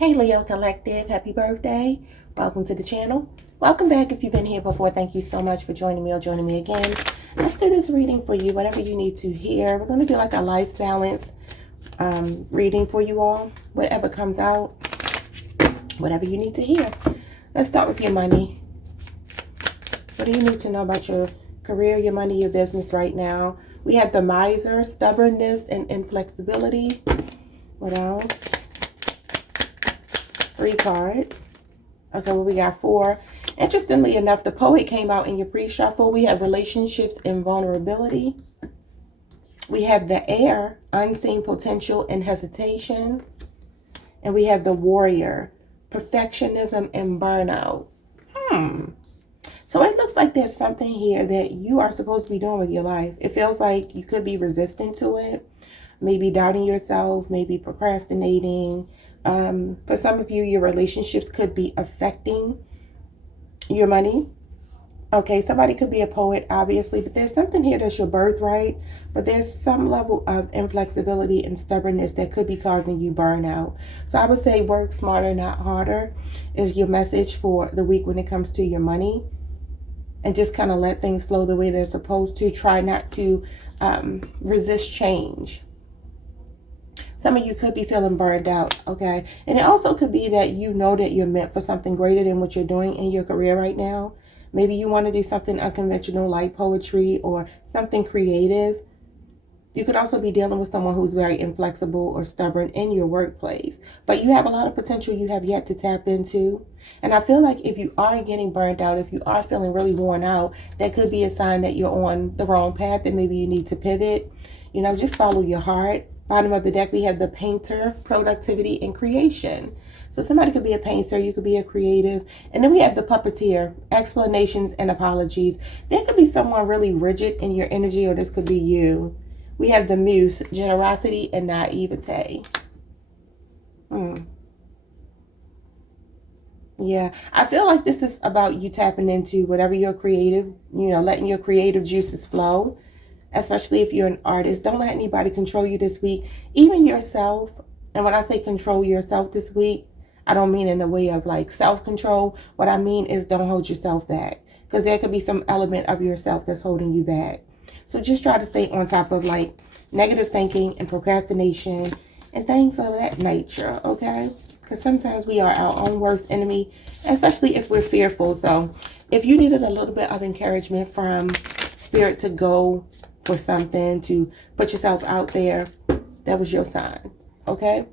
Hey Leo Collective, happy birthday. Welcome to the channel. Welcome back if you've been here before. Thank you so much for joining me or joining me again. Let's do this reading for you, whatever you need to hear. We're going to do like a life balance reading for you all. Whatever comes out, whatever you need to hear. Let's start with your money. What do you need to know about your career, your money, your business right now? We have the miser, stubbornness, and inflexibility. What else? 3 cards. Okay, well, we got 4. Interestingly enough, the poet came out in your pre-shuffle. We have relationships and vulnerability. We have the air, unseen potential and hesitation. And we have the warrior, perfectionism and burnout. So it looks like there's something here that you are supposed to be doing with your life. It feels like you could be resistant to it. Maybe doubting yourself, maybe procrastinating. For some of you, your relationships could be affecting your money. Okay, somebody could be a poet, obviously, but there's something here that's your birthright, but there's some level of inflexibility and stubbornness that could be causing you burnout. So I would say work smarter, not harder is your message for the week when it comes to your money. And just kind of let things flow the way they're supposed to. Try not to resist change. Some of you could be feeling burned out, okay? And it also could be that you know that you're meant for something greater than what you're doing in your career right now. Maybe you want to do something unconventional like poetry or something creative. You could also be dealing with someone who's very inflexible or stubborn in your workplace. But you have a lot of potential you have yet to tap into. And I feel like if you are getting burned out, if you are feeling really worn out, that could be a sign that you're on the wrong path and maybe you need to pivot. You know, just follow your heart. Bottom of the deck, we have the painter, productivity, and creation. So somebody could be a painter, you could be a creative. And then we have the puppeteer, explanations and apologies. There could be someone really rigid in your energy, or this could be you. We have the muse, generosity and naivete. Yeah, I feel like this is about you tapping into whatever your creative, letting your creative juices flow. Especially if you're an artist. Don't let anybody control you this week, even yourself. And when I say control yourself this week, I don't mean in a way of like self-control. What I mean is don't hold yourself back, because there could be some element of yourself that's holding you back. So just try to stay on top of like negative thinking and procrastination and things of that nature, okay? Because sometimes we are our own worst enemy, especially if we're fearful. So if you needed a little bit of encouragement from spirit to go for something, to put yourself out there, that was your sign, okay?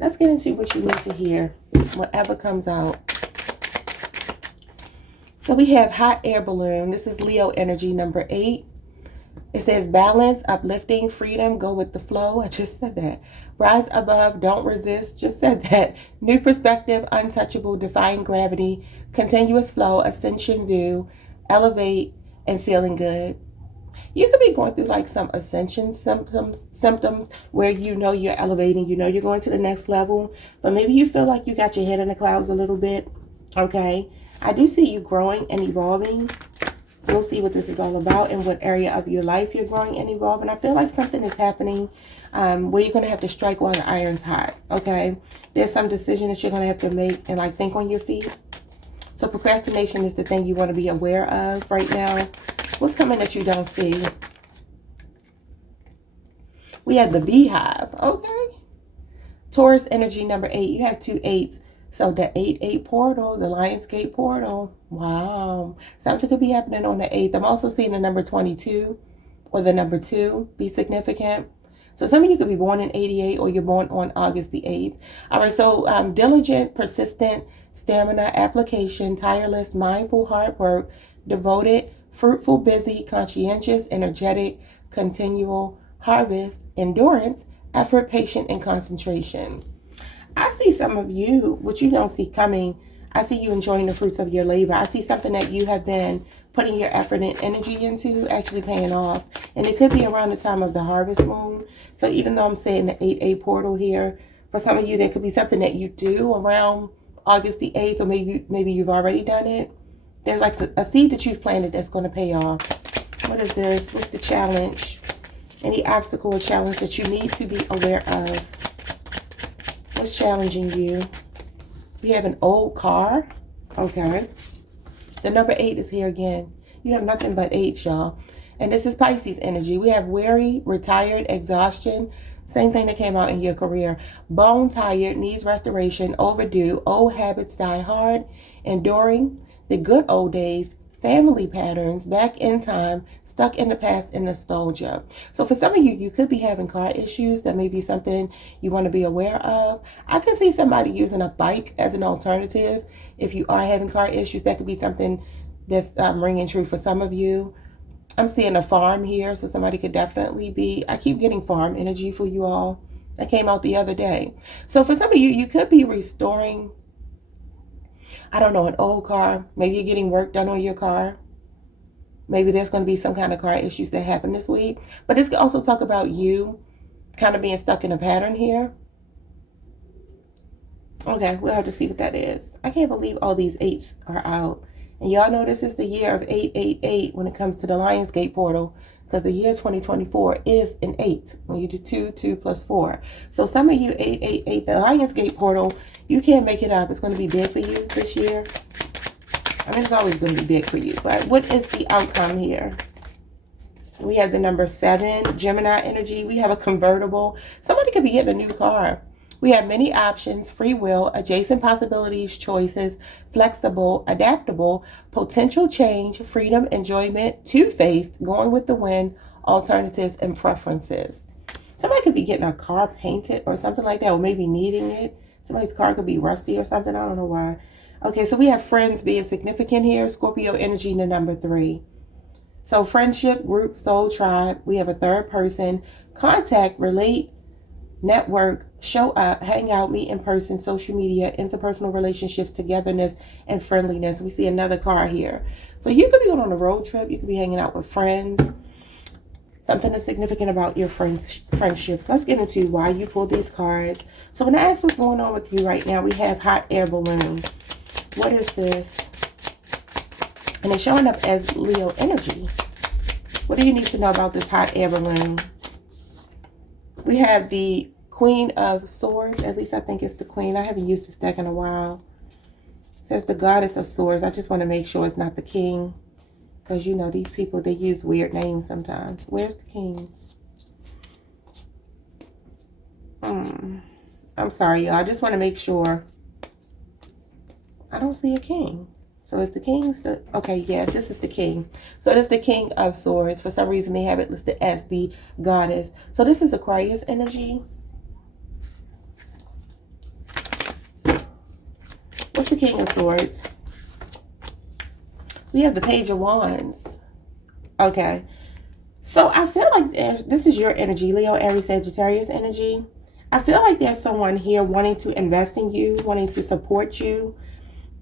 Let's get into what you need to hear, whatever comes out. So we have hot air balloon. This is Leo energy number 8. It says balance, uplifting, freedom, go with the flow. I just said that. Rise above, don't resist. Just said that. New perspective, untouchable, defying gravity, continuous flow, ascension view, elevate, and feeling good. You could be going through like some ascension symptoms where you're elevating, you're going to the next level, but maybe you feel like you got your head in the clouds a little bit, okay? I do see you growing and evolving. We'll see what this is all about and what area of your life you're growing and evolving. I feel like something is happening where you're going to have to strike while the iron's hot, okay? There's some decision that you're going to have to make and like think on your feet. So procrastination is the thing you want to be aware of right now. What's coming that you don't see? We have the beehive, okay? Taurus energy number 8. You have 2 8s. So the 8-8 portal, the Lionsgate portal. Wow. Something could be happening on the 8th. I'm also seeing the number 22 or the number 2 be significant. So some of you could be born in 88 or you're born on August the 8th. All right, so diligent, persistent, stamina, application, tireless, mindful, hard work, devoted, fruitful, busy, conscientious, energetic, continual, harvest, endurance, effort, patient, and concentration. I see some of you, what you don't see coming, I see you enjoying the fruits of your labor. I see something that you have been putting your effort and energy into actually paying off. And it could be around the time of the harvest moon. So even though I'm saying the 8-8 portal here, for some of you, there could be something that you do around August the 8th, or maybe you've already done it. There's like a seed that you've planted that's going to pay off. What is this? What's the challenge? Any obstacle or challenge that you need to be aware of? What's challenging you? We have an old car. Okay. The number 8 is here again. You have nothing but 8, y'all. And this is Pisces energy. We have weary, retired, exhaustion. Same thing that came out in your career. Bone tired, needs restoration, overdue, old habits die hard, enduring, the good old days, family patterns, back in time, stuck in the past, and nostalgia. So for some of you, you could be having car issues. That may be something you want to be aware of. I could see somebody using a bike as an alternative. If you are having car issues, that could be something that's ringing true for some of you. I'm seeing a farm here, so somebody could definitely be, I keep getting farm energy for you all. That came out the other day. So for some of you, you could be restoring, I don't know, an old car. Maybe you're getting work done on your car. Maybe there's going to be some kind of car issues that happen this week. But this could also talk about you kind of being stuck in a pattern here. Okay, we'll have to see what that is. I can't believe all these 8s are out. And y'all know this is the year of 888 when it comes to the Lionsgate portal, because the year 2024 is an 8 when you do 2, 2 plus 4. So some of you 888, the Lionsgate portal, you can't make it up. It's going to be big for you this year. I mean, it's always going to be big for you. But what is the outcome here? We have the number 7, Gemini energy. We have a convertible. Somebody could be getting a new car. We have many options, free will, adjacent possibilities, choices, flexible, adaptable, potential change, freedom, enjoyment, two-faced, going with the wind, alternatives, and preferences. Somebody could be getting a car painted or something like that, or maybe needing it. Somebody's car could be rusty or something. I don't know why. Okay, so we have friends being significant here. Scorpio energy in the number 3. So friendship, group, soul, tribe. We have a third person. Contact, relate, network, show up, hang out, meet in person, social media, interpersonal relationships, togetherness, and friendliness. We see another car here. So you could be on a road trip. You could be hanging out with friends. Something that's significant about your friendships. Let's get into why you pulled these cards. So when I ask what's going on with you right now, we have hot air balloon. What is this? And it's showing up as Leo energy. What do you need to know about this hot air balloon? We have the Queen of Swords. At least I think it's the Queen. I haven't used this deck in a while. It says the Goddess of Swords. I just want to make sure it's not the King. Because, you know, these people, they use weird names sometimes. Where's the King? I'm sorry, y'all. I just want to make sure. I don't see a King. So is the King still? Okay, yeah, this is the King. So this is the King of Swords. For some reason, they have it listed as the Goddess. So this is Aquarius energy. What's the King of Swords? We have the Page of Wands. Okay. So I feel like this is your energy, Leo, Aries, Sagittarius energy. I feel like there's someone here wanting to invest in you, wanting to support you.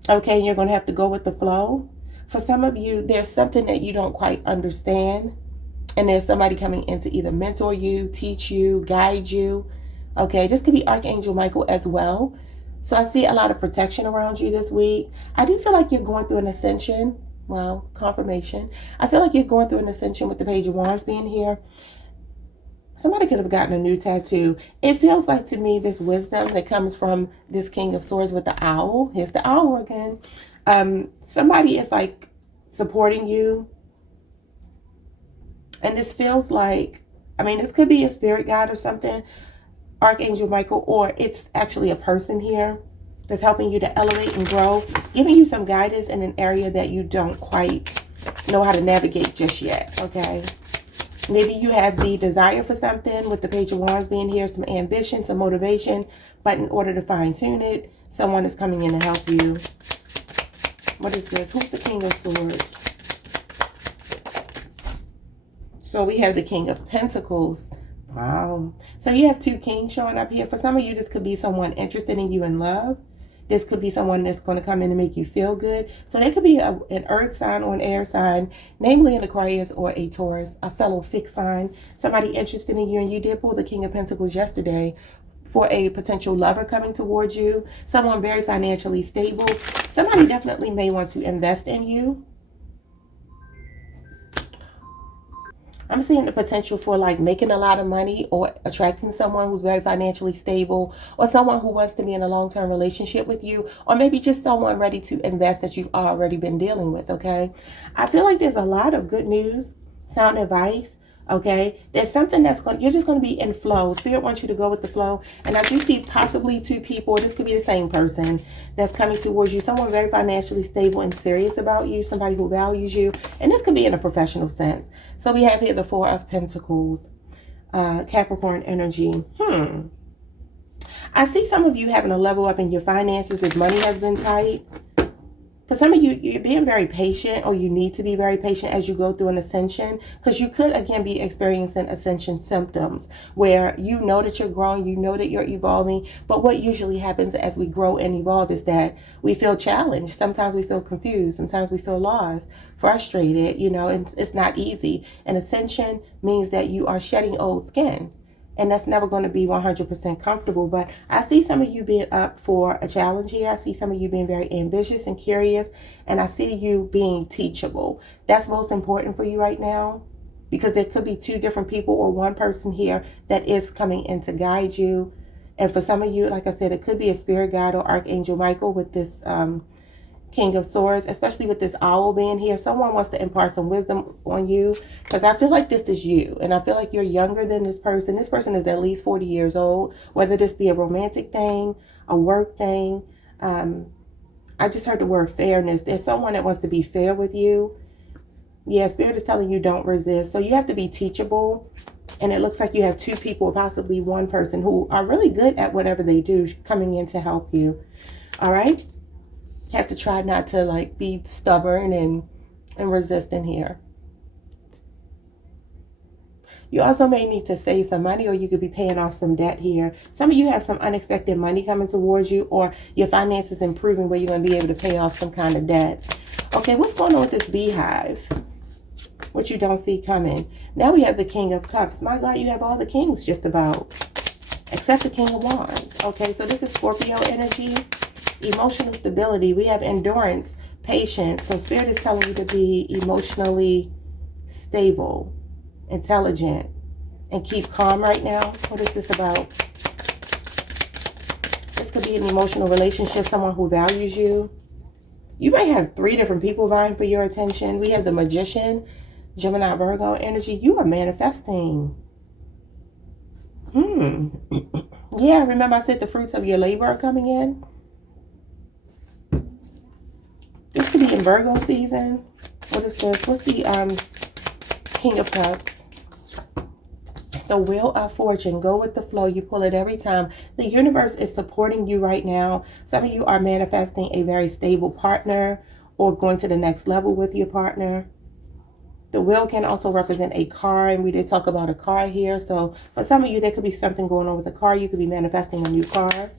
Okay, and you're going to have to go with the flow. For some of you, there's something that you don't quite understand. And there's somebody coming in to either mentor you, teach you, guide you. Okay, this could be Archangel Michael as well. So I see a lot of protection around you this week. I do feel like you're going through an ascension. Well, confirmation. I feel like you're going through an ascension with the Page of Wands being here. Somebody could have gotten a new tattoo. It feels like to me this wisdom that comes from this King of Swords with the owl. Here's the owl again. Somebody is like supporting you. And this feels like, I mean, this could be a spirit guide or something. Archangel Michael, or it's actually a person here that's helping you to elevate and grow, giving you some guidance in an area that you don't quite know how to navigate just yet, okay? Maybe you have the desire for something with the Page of Wands being here, some ambition, some motivation, but in order to fine-tune it, someone is coming in to help you. What is this? Who's the King of Swords? So we have the King of Pentacles. Wow. So you have 2 kings showing up here. For some of you, this could be someone interested in you in love. This could be someone that's going to come in and make you feel good. So they could be an earth sign or an air sign, namely an Aquarius or a Taurus, a fellow fixed sign, somebody interested in you. And you did pull the King of Pentacles yesterday for a potential lover coming towards you, someone very financially stable. Somebody definitely may want to invest in you. I'm seeing the potential for like making a lot of money or attracting someone who's very financially stable, or someone who wants to be in a long-term relationship with you, or maybe just someone ready to invest that you've already been dealing with, okay? I feel like there's a lot of good news, sound advice, okay? There's something you're just going to be in flow. Spirit wants you to go with the flow. And I do see possibly two people, or this could be the same person that's coming towards you, someone very financially stable and serious about you, somebody who values you. And this could be in a professional sense. So we have here the Four of Pentacles, Capricorn energy. I see some of you having a level up in your finances if money has been tight. For some of you, you're being very patient, or you need to be very patient as you go through an ascension, because you could, again, be experiencing ascension symptoms where you know that you're growing, you know that you're evolving. But what usually happens as we grow and evolve is that we feel challenged. Sometimes we feel confused. Sometimes we feel lost, frustrated, and it's not easy. And ascension means that you are shedding old skin. And that's never going to be 100% comfortable. But I see some of you being up for a challenge here. I see some of you being very ambitious and curious. And I see you being teachable. That's most important for you right now. Because there could be two different people or one person here that is coming in to guide you. And for some of you, like I said, it could be a spirit guide or Archangel Michael with this King of Swords, especially with this owl being here. Someone wants to impart some wisdom on you, because I feel like this is you, and I feel like you're younger than this person. This person is at least 40 years old, whether this be a romantic thing, a work thing. I just heard the word fairness. There's someone that wants to be fair with you. Yeah, Spirit is telling you don't resist. So you have to be teachable. And it looks like you have two people, possibly one person, who are really good at whatever they do, coming in to help you. All right? Have to try not to like be stubborn and resistant here. You also may need to save some money, or you could be paying off some debt here. Some of you have some unexpected money coming towards you, or your finances improving where you're going to be able to pay off some kind of debt. Okay, what's going on with this beehive? What you don't see coming. Now we have the King of Cups. My God, you have all the kings just about, except the King of Wands. Okay, so this is Scorpio energy. Emotional stability. We have endurance, patience. So Spirit is telling you to be emotionally stable, intelligent, and keep calm right now. What is this about? This could be an emotional relationship, someone who values you. You might have three different people vying for your attention. We have the Magician, Gemini, Virgo energy. You are manifesting. Yeah, remember I said the fruits of your labor are coming in? This could be in Virgo season. What is this? What's the King of Cups? The Wheel of Fortune. Go with the flow. You pull it every time. The universe is supporting you right now. Some of you are manifesting a very stable partner, or going to the next level with your partner. The wheel can also represent a car, and we did talk about a car here. So for some of you, there could be something going on with a car. You could be manifesting a new car.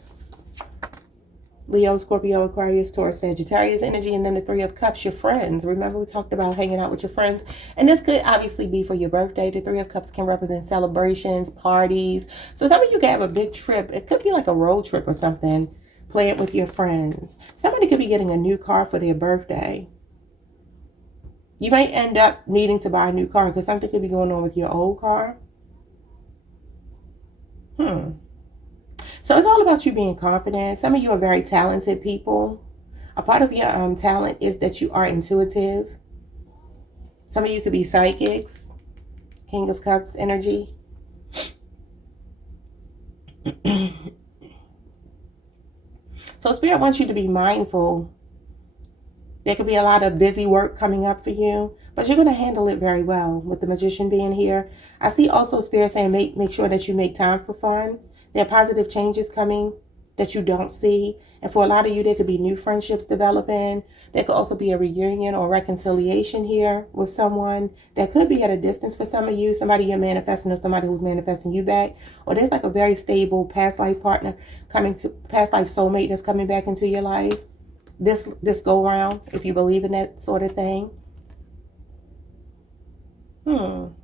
Leo, Scorpio, Aquarius, Taurus, Sagittarius energy. And then the Three of Cups, your friends. Remember we talked about hanging out with your friends. And this could obviously be for your birthday. The Three of Cups can represent celebrations, parties. So some of you can have a big trip. It could be like a road trip or something. Play it with your friends. Somebody could be getting a new car for their birthday. You might end up needing to buy a new car because something could be going on with your old car. So it's all about you being confident. Some of you are very talented people. A part of your talent is that you are intuitive. Some of you could be psychics. King of Cups energy. So Spirit wants you to be mindful. There could be a lot of busy work coming up for you, but you're going to handle it very well with the Magician being here. I see also Spirit saying make sure that you make time for fun. There are positive changes coming that you don't see. And for a lot of you, there could be new friendships developing. There could also be a reunion or reconciliation here with someone that could be at a distance for some of you. Somebody you're manifesting, or somebody who's manifesting you back. Or there's like a very stable past life partner past life soulmate that's coming back into your life. This go around, if you believe in that sort of thing. Some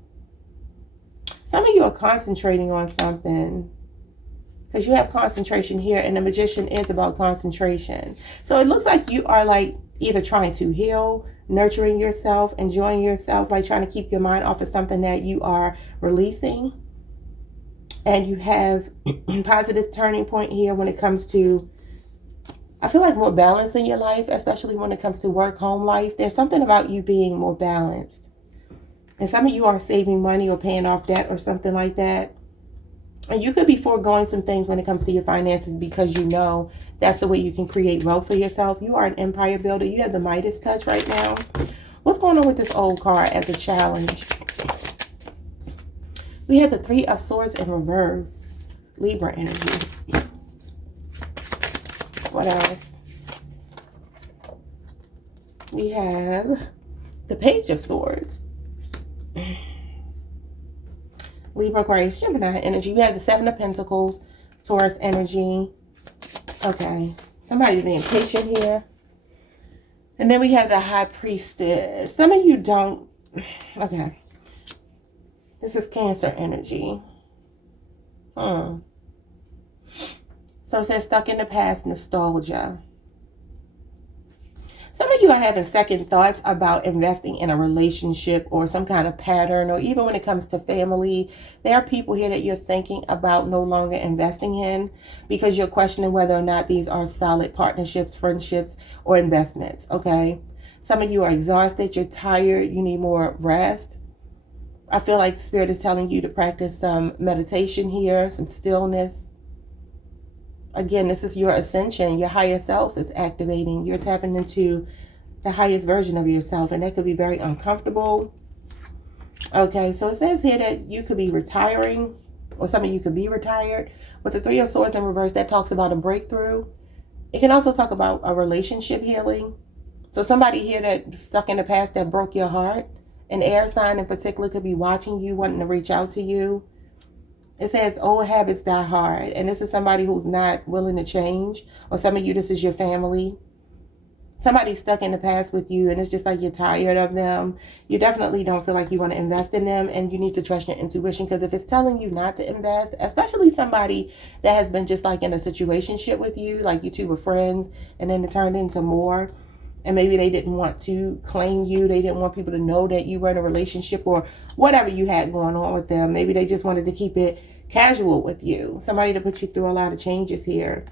of you are concentrating on something, because you have concentration here, and the Magician is about concentration. So it looks like you are like either trying to heal, nurturing yourself, enjoying yourself, like trying to keep your mind off of something that you are releasing. And you have positive turning point here when it comes to, I feel like, more balance in your life, especially when it comes to work, home life. There's something about you being more balanced. And some of you are saving money or paying off debt or something like that. And you could be foregoing some things when it comes to your finances because you know that's the way you can create wealth for yourself. You are an empire builder. You have the Midas touch right now. What's going on with this old card as a challenge? We have the Three of Swords in reverse. Libra energy. What else? We have the Page of Swords. Libra, Aquarius, Gemini energy. We have the Seven of Pentacles, Taurus energy. Okay. Somebody's being patient here. And then we have the High Priestess. Some of you don't. Okay. This is Cancer energy. So it says stuck in the past, nostalgia. Some of you are having second thoughts about investing in a relationship or some kind of pattern, or even when it comes to family. There are people here that you're thinking about no longer investing in because you're questioning whether or not these are solid partnerships, friendships, or investments, okay? Some of you are exhausted, you're tired, you need more rest. I feel like Spirit is telling you to practice some meditation here, some stillness. Again, this is your ascension. Your higher self is activating. You're tapping into the highest version of yourself, and that could be very uncomfortable. Okay, so it says here that you could be retiring, or some of you could be retired. With the Three of Swords in reverse, that talks about a breakthrough. It can also talk about a relationship healing. So somebody here that's stuck in the past that broke your heart, an air sign in particular, could be watching you, wanting to reach out to you. It says old habits die hard. And this is somebody who's not willing to change. Or some of you, this is your family. Somebody's stuck in the past with you and it's just like you're tired of them. You definitely don't feel like you want to invest in them, and you need to trust your intuition, because if it's telling you not to invest, especially somebody that has been just like in a situationship with you, like you two were friends and then it turned into more, and maybe they didn't want to claim you, they didn't want people to know that you were in a relationship or whatever you had going on with them. Maybe they just wanted to keep it casual with you. Somebody to put you through a lot of changes here.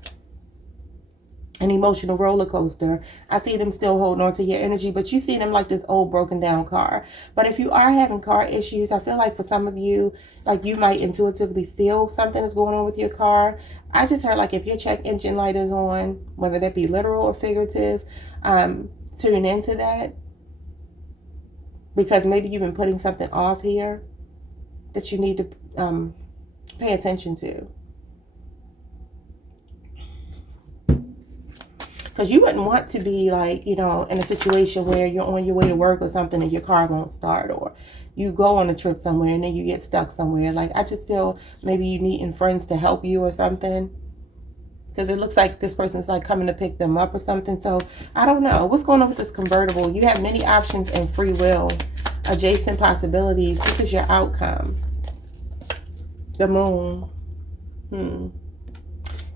An emotional roller coaster. I see them still holding on to your energy, but you see them like this old broken down car. But if you are having car issues, I feel like for some of you, like you might intuitively feel something is going on with your car. I just heard like if your check engine light is on, whether that be literal or figurative, tune into that, because maybe you've been putting something off here that you need to pay attention to. Because you wouldn't want to be like, you know, in a situation where you're on your way to work or something and your car won't start, or you go on a trip somewhere and then you get stuck somewhere. Like, I just feel maybe you needing friends to help you or something, because it looks like this person's like coming to pick them up or something. So I don't know what's going on with this convertible. You have many options and free will, adjacent possibilities. This is your outcome. The moon.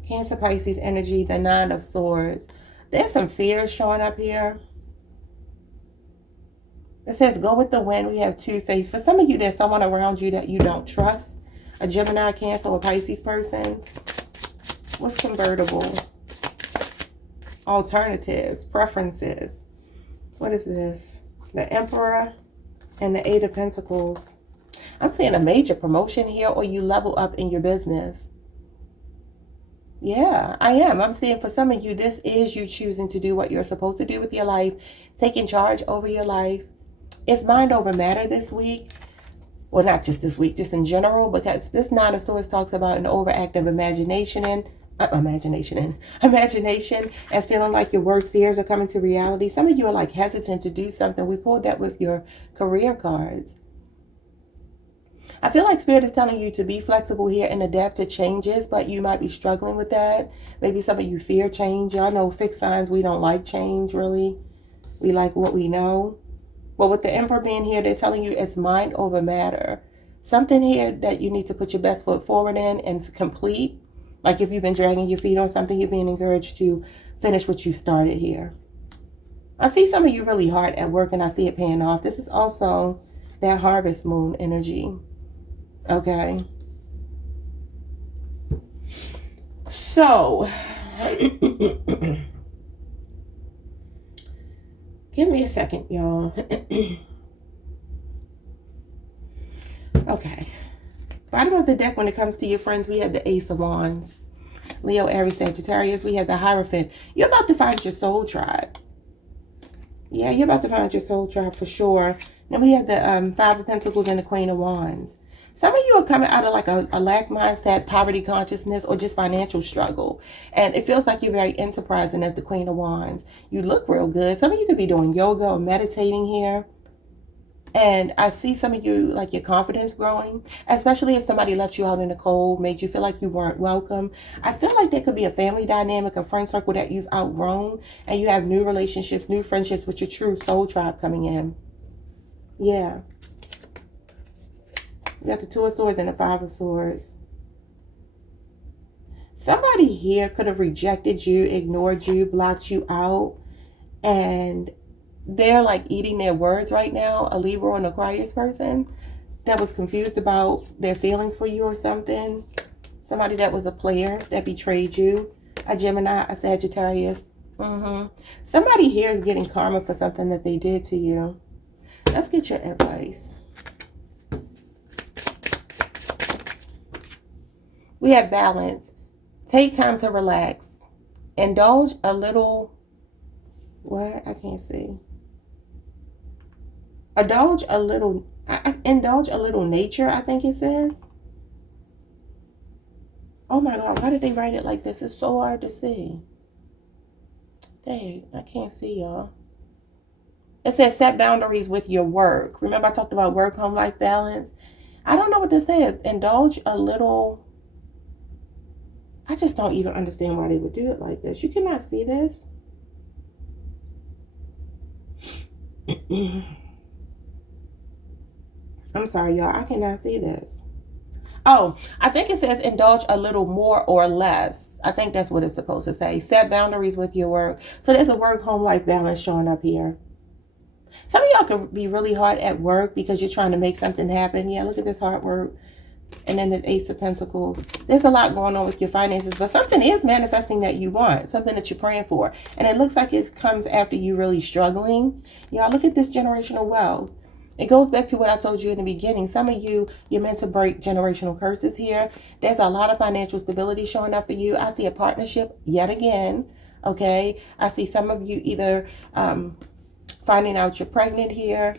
Cancer, Pisces energy, the Nine of Swords. There's some fears showing up here. It says go with the wind. We have Two-Face. For some of you, there's someone around you that you don't trust. A Gemini, Cancer, or Pisces person. What's convertible? Alternatives, preferences. What is this? The Emperor and the Eight of Pentacles. I'm seeing a major promotion here, or you level up in your business. Yeah, I am. I'm seeing for some of you, this is you choosing to do what you're supposed to do with your life, taking charge over your life. It's mind over matter this week. Well, not just this week, just in general, because this Nine of Swords talks about an overactive imagination and feeling like your worst fears are coming to reality. Some of you are like hesitant to do something. We pulled that with your career cards. I feel like Spirit is telling you to be flexible here and adapt to changes, but you might be struggling with that. Maybe some of you fear change. Y'all know fixed signs, we don't like change, really. We like what we know. But with the Emperor being here, they're telling you it's mind over matter. Something here that you need to put your best foot forward in and complete. Like if you've been dragging your feet on something, you're being encouraged to finish what you started here. I see some of you really hard at work, and I see it paying off. This is also that harvest moon energy. Okay. So, give me a second, y'all. Okay. Bottom of the deck, when it comes to your friends, we have the Ace of Wands. Leo, Aries, Sagittarius. We have the Hierophant. You're about to find your soul tribe. Yeah, you're about to find your soul tribe for sure. Then we have the Five of Pentacles and the Queen of Wands. Some of you are coming out of like a lack mindset, poverty consciousness, or just financial struggle. And it feels like you're very enterprising as the Queen of Wands. You look real good. Some of you could be doing yoga or meditating here. And I see some of you, like, your confidence growing, especially if somebody left you out in the cold, made you feel like you weren't welcome. I feel like there could be a family dynamic, a friend circle that you've outgrown, and you have new relationships, new friendships with your true soul tribe coming in. Yeah. You got the Two of Swords and the Five of Swords. Somebody here could have rejected you, ignored you, blocked you out, and they're like eating their words right now. A Libra or an Aquarius person that was confused about their feelings for you or something. Somebody that was a player that betrayed you. A Gemini, a Sagittarius. Somebody here is getting karma for something that they did to you. Let's get your advice. We have balance. Take time to relax. Indulge a little... What? I can't see. Indulge a little nature, I think it says. Oh my God, why did they write it like this? It's so hard to see. Dang, I can't see, y'all. It says set boundaries with your work. Remember I talked about work, home, life balance? I don't know what this says. Indulge a little... I just don't even understand why they would do it like this. You cannot see this. I'm sorry, y'all. I cannot see this. Oh, I think it says indulge a little more or less. I think that's what it's supposed to say. Set boundaries with your work. So there's a work, home, life balance showing up here. Some of y'all could be really hard at work because you're trying to make something happen. Yeah, look at this hard work. And then the Ace of Pentacles. There's a lot going on with your finances, but something is manifesting that you want, something that you're praying for. And it looks like it comes after you really struggling. Y'all, look at this generational wealth. It goes back to what I told you in the beginning. Some of you, you're meant to break generational curses here. There's a lot of financial stability showing up for you. I see a partnership yet again. Okay. I see some of you either finding out you're pregnant here.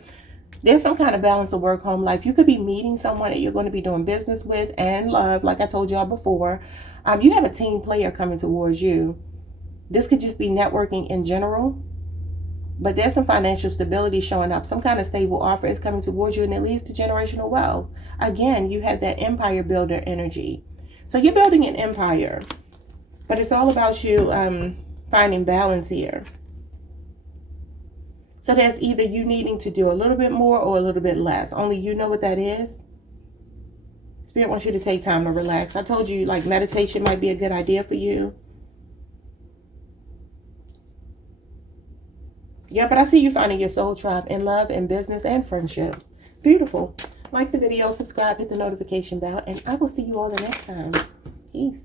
There's some kind of balance of work, home, life. You could be meeting someone that you're going to be doing business with and love, like I told y'all before. You have a team player coming towards you. This could just be networking in general. But there's some financial stability showing up. Some kind of stable offer is coming towards you, and it leads to generational wealth. Again, you have that empire builder energy. So you're building an empire. But it's all about you finding balance here. So there's either you needing to do a little bit more or a little bit less. Only you know what that is. Spirit wants you to take time to relax. I told you, like, meditation might be a good idea for you. Yeah, but I see you finding your soul tribe in love, in business, and friendships. Beautiful. Like the video, subscribe, hit the notification bell, and I will see you all the next time. Peace.